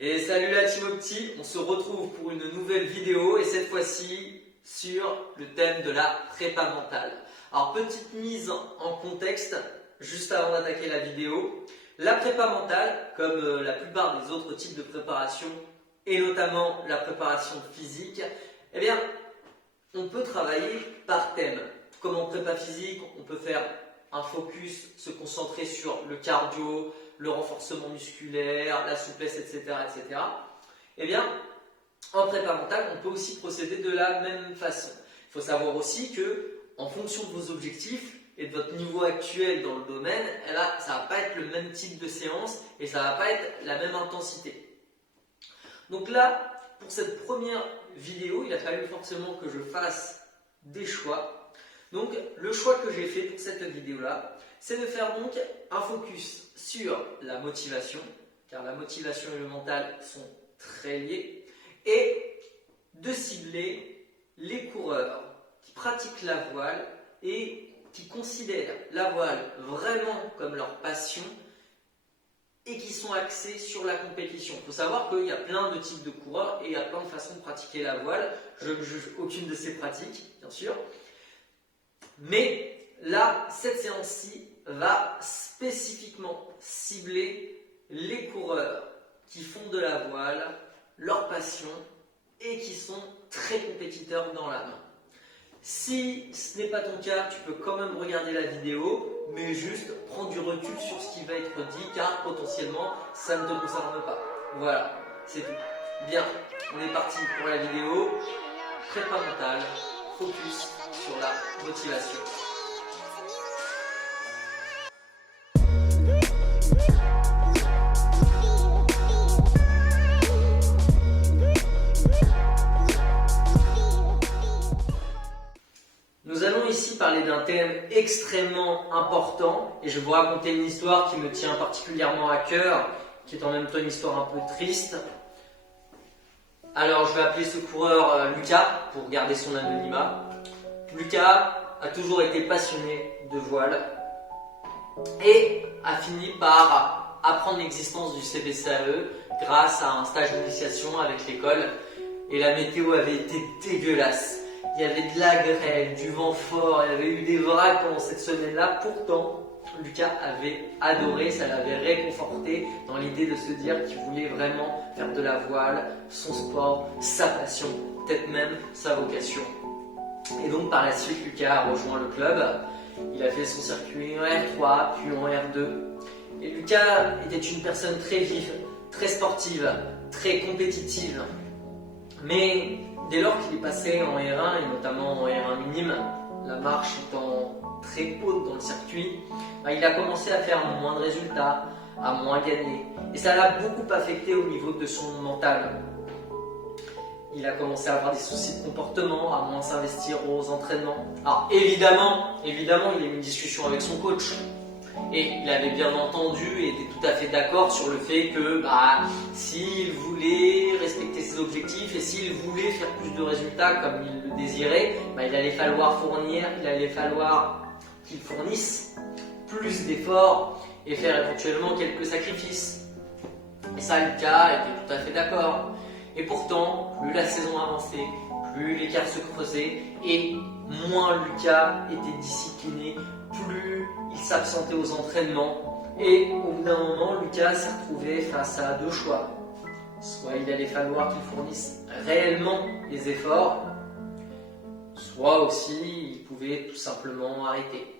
Et salut la team Opti, on se retrouve pour une nouvelle vidéo et cette fois-ci sur le thème de la prépa mentale. Alors petite mise en contexte, juste avant d'attaquer la vidéo. La prépa mentale, comme la plupart des autres types de préparation et notamment la préparation physique, eh bien on peut travailler par thème. Comme en prépa physique, on peut faire un focus, se concentrer sur le cardio, le renforcement musculaire, la souplesse, etc. etc. Eh bien, en prépa mentale, on peut aussi procéder de la même façon. Il faut savoir aussi que, en fonction de vos objectifs et de votre niveau actuel dans le domaine, eh bien, ça ne va pas être le même type de séance et ça ne va pas être la même intensité. Donc là, pour cette première vidéo, il a fallu forcément que je fasse des choix. Donc le choix que j'ai fait pour cette vidéo-là, c'est de faire donc un focus sur la motivation, car la motivation et le mental sont très liés, et de cibler les coureurs qui pratiquent la voile et qui considèrent la voile vraiment comme leur passion et qui sont axés sur la compétition. Il faut savoir qu'il y a plein de types de coureurs et il y a plein de façons de pratiquer la voile. Je ne juge aucune de ces pratiques, bien sûr. Mais là, cette séance-ci va spécifiquement cibler les coureurs qui font de la voile, leur passion et qui sont très compétiteurs dans la main. Si ce n'est pas ton cas, tu peux quand même regarder la vidéo, mais juste prendre du recul sur ce qui va être dit, car potentiellement, ça ne te concerne pas. Voilà, c'est tout. Bien, on est parti pour la vidéo. Prépa mentale, focus sur la motivation. Nous allons ici parler d'un thème extrêmement important et je vais vous raconter une histoire qui me tient particulièrement à cœur, qui est en même temps une histoire un peu triste. Alors je vais appeler ce coureur Lucas pour garder son anonymat. Lucas a toujours été passionné de voile et a fini par apprendre l'existence du CPCAE grâce à un stage d'initiation avec l'école, et la météo avait été dégueulasse. Il y avait de la grêle, du vent fort, il y avait eu des vracs pendant cette semaine-là. Pourtant, Lucas avait adoré, ça l'avait réconforté dans l'idée de se dire qu'il voulait vraiment faire de la voile son sport, sa passion, peut-être même sa vocation. Et donc par la suite, Lucas a rejoint le club. Il a fait son circuit en R3, puis en R2. Et Lucas était une personne très vive, très sportive, très compétitive. Mais dès lors qu'il est passé en R1 et notamment en R1 minime, la marche étant très haute dans le circuit, il a commencé à faire moins de résultats, à moins gagner. Et ça l'a beaucoup affecté au niveau de son mental. Il a commencé à avoir des soucis de comportement, à moins s'investir aux entraînements. Alors évidemment, il y a eu une discussion avec son coach. Et il avait bien entendu et était tout à fait d'accord sur le fait que s'il voulait respecter ses objectifs et s'il voulait faire plus de résultats comme il le désirait, il allait falloir qu'il fournisse plus d'efforts et faire éventuellement quelques sacrifices. Et ça, Lucas était tout à fait d'accord. Et pourtant, plus la saison avançait, plus l'écart se creusait et moins Lucas était discipliné, plus il s'absentait aux entraînements. Et au bout d'un moment, Lucas s'est retrouvé face à deux choix. Soit il allait falloir qu'il fournisse réellement les efforts, soit aussi il pouvait tout simplement arrêter.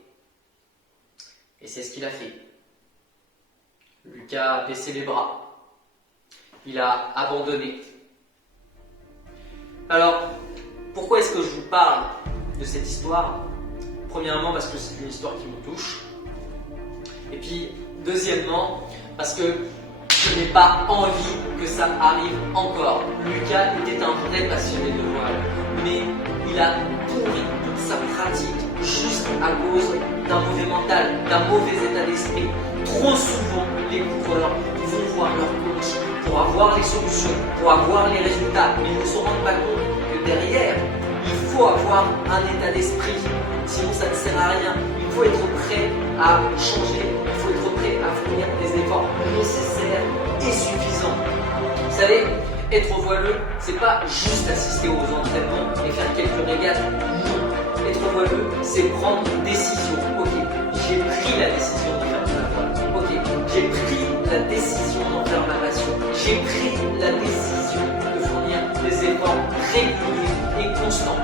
Et c'est ce qu'il a fait. Lucas a baissé les bras. Il a abandonné. Alors, pourquoi est-ce que je vous parle de cette histoire ? Premièrement, parce que c'est une histoire qui me touche. Et puis, deuxièmement, parce que je n'ai pas envie que ça arrive encore. Lucas était un vrai passionné de voile, mais il a pourri toute sa pratique juste à cause d'un mauvais mental, d'un mauvais état d'esprit. Trop souvent, les coureurs vont voir leur coach pour avoir les solutions, pour avoir les résultats, mais ils ne se rendent pas compte que derrière, il faut avoir un état d'esprit, sinon ça ne sert à rien. Il faut être prêt à changer, il faut être prêt à fournir des efforts nécessaires et suffisants. savez, être voileux, c'est pas juste assister aux entraînements et faire quelques régates. Non. Être voileux, c'est prendre une décision. Ok, j'ai pris la décision de faire ma voile. Ok, j'ai pris la décision d'en faire ma passion. J'ai pris la décision de fournir des efforts réguliers et constants.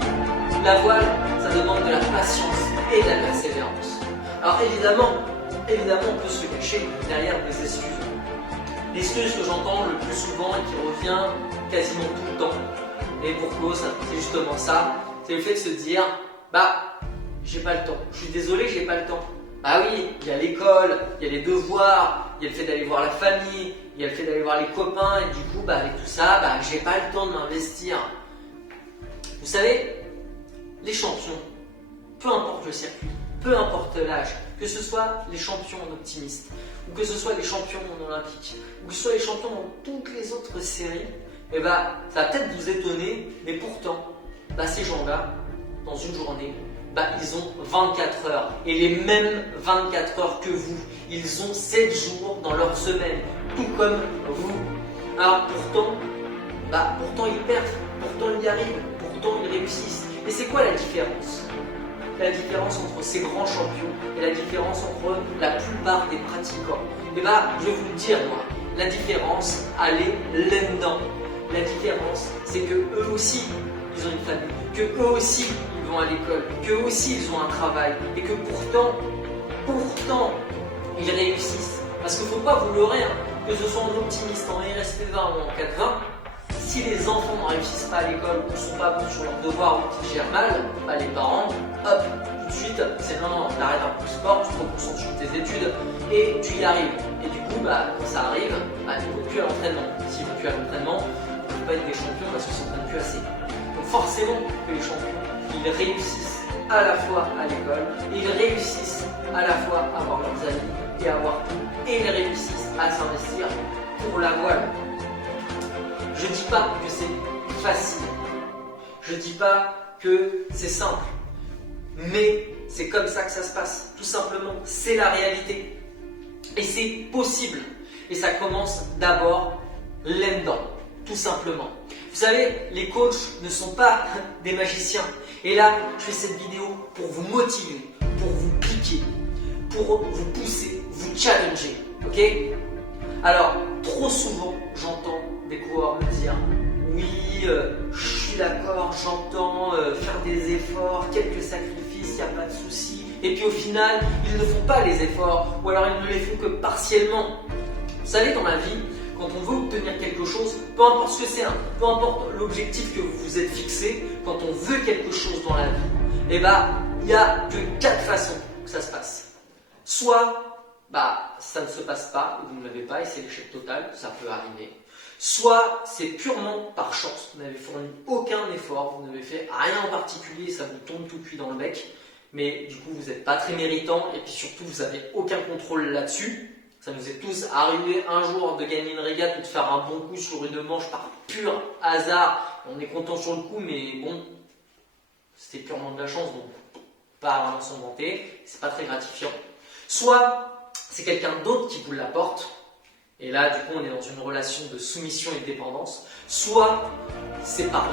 La voile, ça demande de la patience et de la persévérance. Alors évidemment, on peut se cacher derrière des excuses. L'excuse que j'entends le plus souvent et qui revient quasiment tout le temps, et pour cause, c'est justement ça, c'est le fait de se dire, bah, j'ai pas le temps, je suis désolé, j'ai pas le temps. Bah oui, il y a l'école, il y a les devoirs, il y a le fait d'aller voir la famille, il y a le fait d'aller voir les copains, et du coup, bah, avec tout ça, bah, j'ai pas le temps de m'investir. Vous savez, les champions, peu importe le circuit, peu importe l'âge, que ce soit les champions en optimiste, ou que ce soit les champions en olympique, ou que ce soit les champions dans toutes les autres séries, et bah, ça va peut-être vous étonner, mais pourtant, bah, ces gens-là, dans une journée, bah, ils ont 24 heures, et les mêmes 24 heures que vous. Ils ont 7 jours dans leur semaine, tout comme vous. Alors pourtant ils perdent, pourtant ils y arrivent, pourtant ils réussissent. Et c'est quoi la différence? La différence entre ces grands champions et la différence entre la plupart des pratiquants? Et bah, je vais vous le dire moi, la différence, elle est là-dedans. La différence, c'est que eux aussi, ils ont une famille, que eux aussi, ils vont à l'école, que eux aussi, ils ont un travail, et que pourtant, ils réussissent. Parce qu'il ne faut pas vous leurrer, hein, que ce soit en optimiste, en RSP20 ou en 420, si les enfants ne réussissent pas à l'école ou ne sont pas bons sur leurs devoirs ou qu'ils gèrent mal, bah les parents, hop, tout de suite, c'est non, t'arrêtes un peu le sport, tu te reconcentres sur tes études et tu y arrives. Et du coup, bah, quand ça arrive, bah, ils ne vont plus à l'entraînement. S'ils ne vont plus à l'entraînement, ils ne peuvent pas être des champions parce qu'ils ne s'entraînent plus assez. Donc forcément que les champions, ils réussissent à la fois à l'école, ils réussissent à la fois à avoir leurs amis et à avoir tout, et ils réussissent à s'investir pour la voile. Je ne dis pas que c'est facile, je ne dis pas que c'est simple, mais c'est comme ça que ça se passe, tout simplement, c'est la réalité. Et c'est possible, et ça commence d'abord là-dedans, tout simplement. Vous savez, les coachs ne sont pas des magiciens, et là, je fais cette vidéo pour vous motiver, pour vous piquer, pour vous pousser, vous challenger, ok? Alors, trop souvent, j'entends des coureurs me dire « Oui, je suis d'accord, j'entends faire des efforts, quelques sacrifices, il n'y a pas de souci. » Et puis au final, ils ne font pas les efforts, ou alors ils ne les font que partiellement. Vous savez, dans la vie, quand on veut obtenir quelque chose, peu importe ce que c'est, peu importe l'objectif que vous vous êtes fixé, quand on veut quelque chose dans la vie, eh ben, il n'y a que 4 façons que ça se passe. Soit ça ne se passe pas, et vous ne l'avez pas, et c'est l'échec total, ça peut arriver. Soit c'est purement par chance, vous n'avez fourni aucun effort, vous n'avez fait rien en particulier, ça vous tombe tout cuit dans le bec, mais du coup vous n'êtes pas très méritant, et puis surtout vous n'avez aucun contrôle là-dessus. Ça nous est tous arrivé un jour de gagner une régate ou de faire un bon coup sur une manche par pur hasard. On est content sur le coup, mais bon, c'était purement de la chance, donc pas vraiment s'en vanter, c'est pas très gratifiant. Soit c'est quelqu'un d'autre qui vous l'apporte, et là du coup on est dans une relation de soumission et de dépendance. Soit c'est par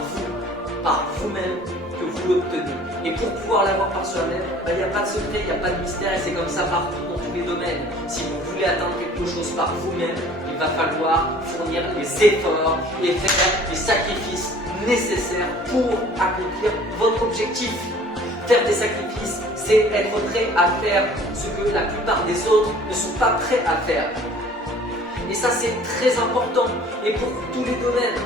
vous-même que vous l'obtenez. Et pour pouvoir l'avoir par soi-même, il n'y a pas de secret, il n'y a pas de mystère, et c'est comme ça partout dans tous les domaines. Si vous voulez atteindre quelque chose par vous-même, il va falloir fournir les efforts et faire les sacrifices nécessaires pour accomplir votre objectif. Faire des sacrifices, c'est être prêt à faire ce que la plupart des autres ne sont pas prêts à faire. Et ça, c'est très important, et pour tous les domaines.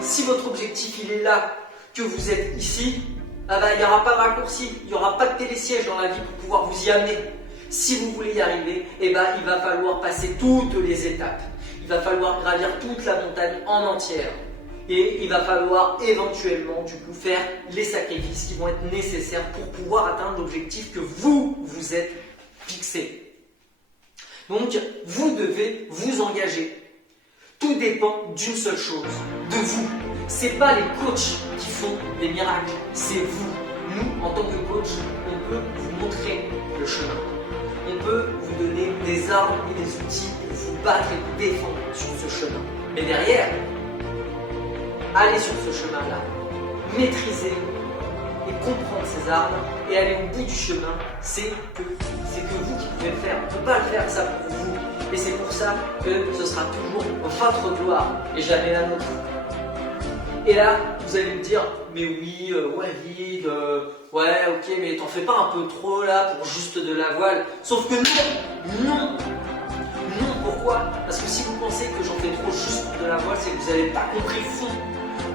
Si votre objectif il est là, que vous êtes ici, il n'y aura pas de raccourci, il n'y aura pas de télésiège dans la vie pour pouvoir vous y amener. Si vous voulez y arriver, il va falloir passer toutes les étapes. Il va falloir gravir toute la montagne en entière. Et il va falloir éventuellement du coup faire les sacrifices qui vont être nécessaires pour pouvoir atteindre l'objectif que vous vous êtes fixé. Donc, vous devez vous engager. Tout dépend d'une seule chose, de vous. Ce n'est pas les coachs qui font des miracles, c'est vous. Nous, en tant que coach, on peut vous montrer le chemin. On peut vous donner des armes et des outils pour vous battre et vous défendre sur ce chemin. Mais derrière, aller sur ce chemin-là, maîtriser et comprendre ces armes et aller au bout du chemin, c'est que vous qui pouvez le faire. On ne peut pas le faire ça pour vous. Et c'est pour ça que ce sera toujours votre gloire et jamais la nôtre. Et là, vous allez me dire, mais oui, Walid, ouais, ok, mais t'en fais pas un peu trop là pour juste de la voile. Sauf que non, pourquoi? Parce que si vous pensez que j'en fais trop juste de la voile, c'est que vous n'avez pas compris le fond.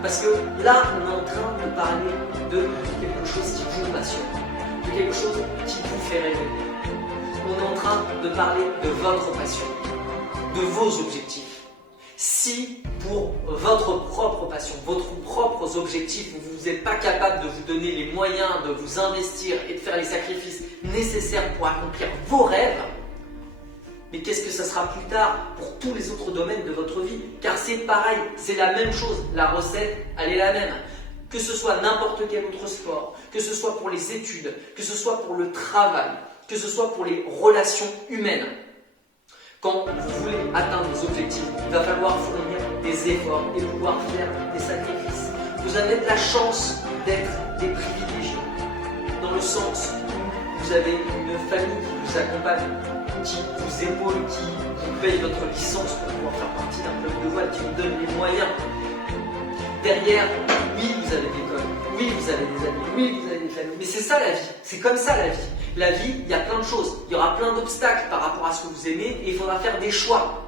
Parce que là, on est en train de parler de quelque chose qui vous passionne, de quelque chose qui vous fait rêver. On est en train de parler de votre passion, de vos objectifs. Si pour votre propre passion, vos propres objectifs, vous n'êtes pas capable de vous donner les moyens de vous investir et de faire les sacrifices nécessaires pour accomplir vos rêves, mais qu'est-ce que ça sera plus tard pour tous les autres domaines de votre vie? Car c'est pareil, c'est la même chose, la recette, elle est la même. Que ce soit n'importe quel autre sport, que ce soit pour les études, que ce soit pour le travail, que ce soit pour les relations humaines. Quand vous voulez atteindre vos objectifs, il va falloir fournir des efforts et pouvoir faire des sacrifices. Vous avez de la chance d'être des privilégiés, dans le sens où vous avez une famille qui vous accompagne, qui vous épaule, qui vous paye votre licence pour pouvoir faire partie d'un club de voile, qui vous donne les moyens. Derrière, oui, vous avez l'école, oui, vous avez des amis, oui, vous avez des familles, mais c'est ça la vie, c'est comme ça la vie. La vie, il y a plein de choses, il y aura plein d'obstacles par rapport à ce que vous aimez et il faudra faire des choix.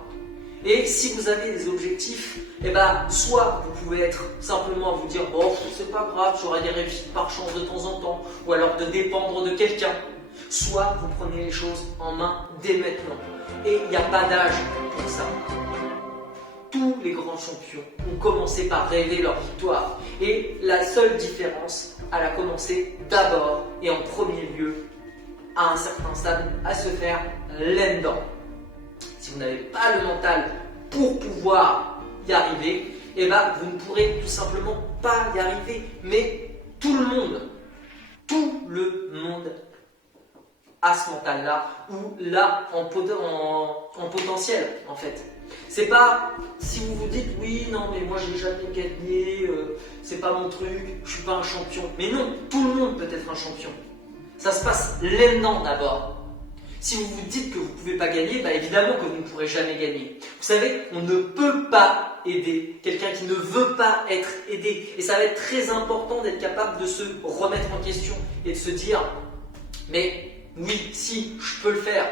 Et si vous avez des objectifs, eh ben, soit vous pouvez être simplement à vous dire bon, c'est pas grave, j'aurai des réussites par chance de temps en temps, ou alors de dépendre de quelqu'un. Soit vous prenez les choses en main dès maintenant. Et il n'y a pas d'âge pour ça. Tous les grands champions ont commencé par rêver leur victoire. Et la seule différence, elle a commencé d'abord et en premier lieu à un certain stade à se faire là-dedans. Si vous n'avez pas le mental pour pouvoir y arriver, eh ben, vous ne pourrez tout simplement pas y arriver. Mais tout le monde a ce mental-là, ou là en potentiel en fait. C'est pas si vous vous dites oui, non, mais moi j'ai jamais gagné, c'est pas mon truc, je suis pas un champion. Mais non, tout le monde peut être un champion. Ça se passe là-dedans d'abord. Si vous vous dites que vous ne pouvez pas gagner, bah évidemment que vous ne pourrez jamais gagner. Vous savez, on ne peut pas aider quelqu'un qui ne veut pas être aidé. Et ça va être très important d'être capable de se remettre en question et de se dire mais oui, si, je peux le faire.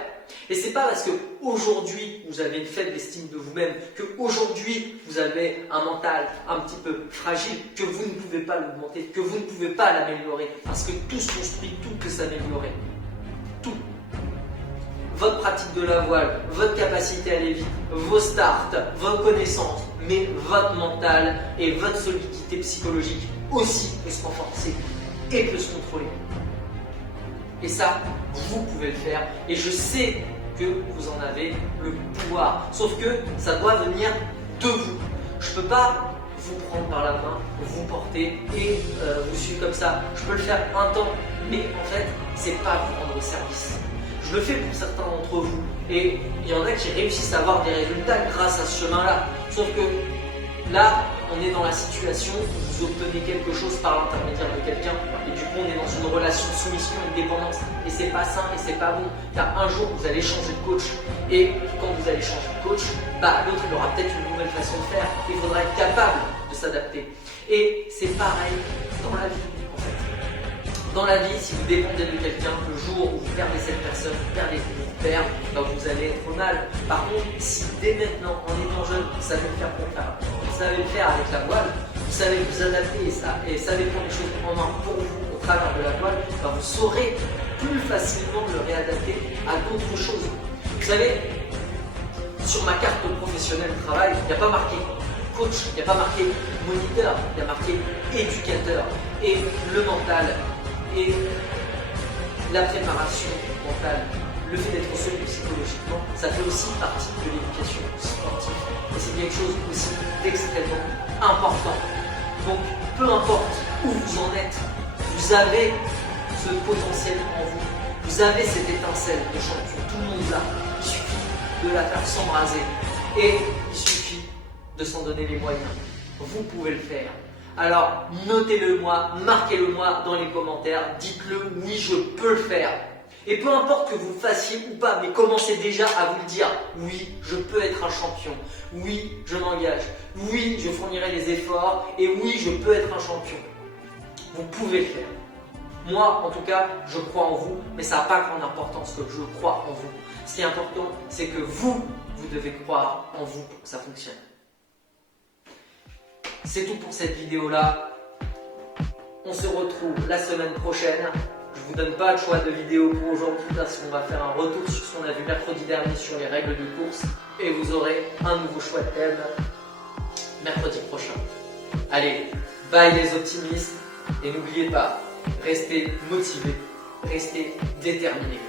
Et c'est pas parce que aujourd'hui vous avez une faible estime de vous-même, que aujourd'hui vous avez un mental un petit peu fragile, que vous ne pouvez pas l'augmenter, que vous ne pouvez pas l'améliorer. Parce que tout se construit, tout peut s'améliorer. Tout. Votre pratique de la voile, votre capacité à aller vite, vos starts, vos connaissances, mais votre mental et votre solidité psychologique aussi peut se renforcer et peut se contrôler. Et ça, vous pouvez le faire. Et je sais que vous en avez le pouvoir. Sauf que ça doit venir de vous. Je ne peux pas vous prendre par la main, vous porter et vous suivre comme ça. Je peux le faire un temps, mais en fait, c'est pas vous rendre service. Je le fais pour certains d'entre vous. Et il y en a qui réussissent à avoir des résultats grâce à ce chemin-là. Sauf que là, on est dans la situation où vous obtenez quelque chose par l'intermédiaire de quelqu'un et du coup on est dans une relation de soumission et de dépendance et c'est pas sain et c'est pas bon car un jour vous allez changer de coach et quand vous allez changer de coach, bah, l'autre il aura peut-être une nouvelle façon de faire et il faudra être capable de s'adapter. Et c'est pareil dans la vie en fait. Dans la vie, si vous dépendez de quelqu'un, le jour où vous perdez cette personne, vous perdez votre père, bah, vous allez être mal. Par contre, si dès maintenant, en étant jeune, vous savez le faire vous savez le faire avec la voile, vous savez vous adapter et savez prendre les choses en main pour vous au travers de la voile, bah, vous saurez plus facilement le réadapter à d'autres choses. Vous savez, sur ma carte professionnelle de travail, il n'y a pas marqué coach, il n'y a pas marqué moniteur, il y a marqué éducateur. Et le mental et la préparation mentale, le fait d'être solide psychologiquement, ça fait aussi partie de l'éducation sportive. Et c'est quelque chose aussi d'extrêmement important. Donc, peu importe où vous en êtes, vous avez ce potentiel en vous. Vous avez cette étincelle de champion. Tout le monde l'a. Il suffit de la faire s'embraser. Et il suffit de s'en donner les moyens. vous pouvez le faire. Alors, notez-le moi, marquez-le moi dans les commentaires, dites-le, oui, je peux le faire. Et peu importe que vous le fassiez ou pas, mais commencez déjà à vous le dire, oui, je peux être un champion, oui, je m'engage, oui, je fournirai les efforts, et oui, je peux être un champion. Vous pouvez le faire. Moi, en tout cas, je crois en vous, mais ça n'a pas grande importance que je crois en vous. Ce qui est important, c'est que vous devez croire en vous pour que ça fonctionne. C'est tout pour cette vidéo-là. On se retrouve la semaine prochaine. Je ne vous donne pas de choix de vidéo pour aujourd'hui parce qu'on va faire un retour sur ce qu'on a vu mercredi dernier sur les règles de course et vous aurez un nouveau choix de thème mercredi prochain. Allez, bye les optimistes et n'oubliez pas, restez motivés, restez déterminés.